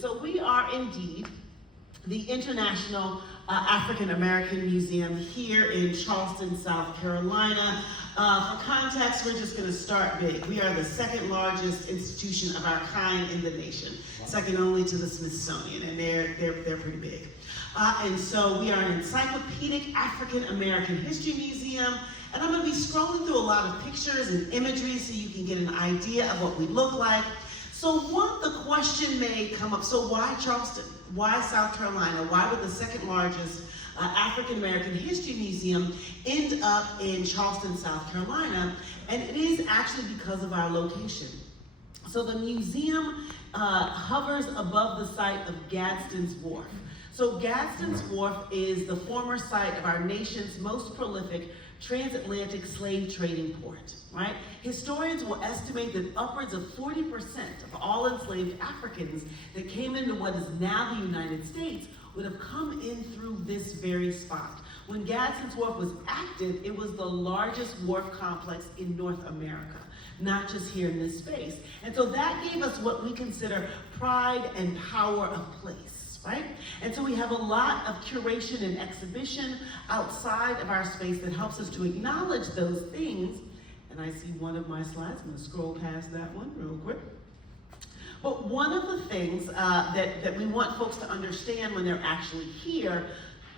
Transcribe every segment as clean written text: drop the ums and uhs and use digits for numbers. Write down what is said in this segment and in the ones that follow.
So we are indeed the International African American Museum here in Charleston, South Carolina. For context, we're just going to start big. We are the second largest institution of our kind in the nation, second only to the Smithsonian, and they're pretty big. And so we are an encyclopedic African American history museum, and I'm going to be scrolling through a lot of pictures and imagery so you can get an idea of what we look like. So the question may come up, so why Charleston? Why South Carolina? Why would the second largest African American history museum end up in Charleston, South Carolina? And it is actually because of our location. So the museum hovers above the site of Gadsden's Wharf. So Gadsden's Wharf is the former site of our nation's most prolific transatlantic slave trading port, right? Historians will estimate that upwards of 40% of all enslaved Africans that came into what is now the United States would have come in through this very spot. When Gadsden's Wharf was active, it was the largest wharf complex in North America, not just here in this space. And so that gave us what we consider pride and power of place. Right? And so we have a lot of curation and exhibition outside of our space that helps us to acknowledge those things. And I see one of my slides. I'm going to scroll past that one real quick. But one of the things that we want folks to understand when they're actually here,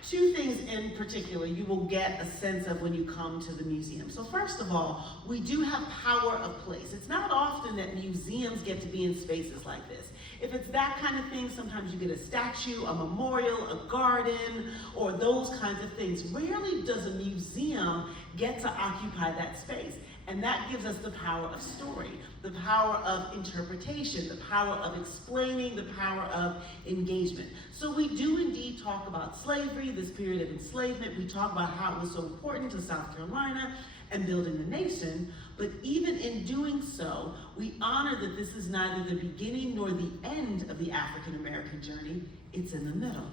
two things in particular you will get a sense of when you come to the museum. So first of all, we do have power of place. It's not often that museums get to be in spaces like this. If it's that kind of thing, sometimes you get a statue, a memorial, a garden, or those kinds of things. Rarely does a museum get to occupy that space. And that gives us the power of story, the power of interpretation, the power of explaining, the power of engagement. So we do indeed talk about slavery, this period of enslavement. We talk about how it was so important to South Carolina and building the nation. But even in doing so, we honor that this is neither the beginning nor the end of the African American journey. It's in the middle.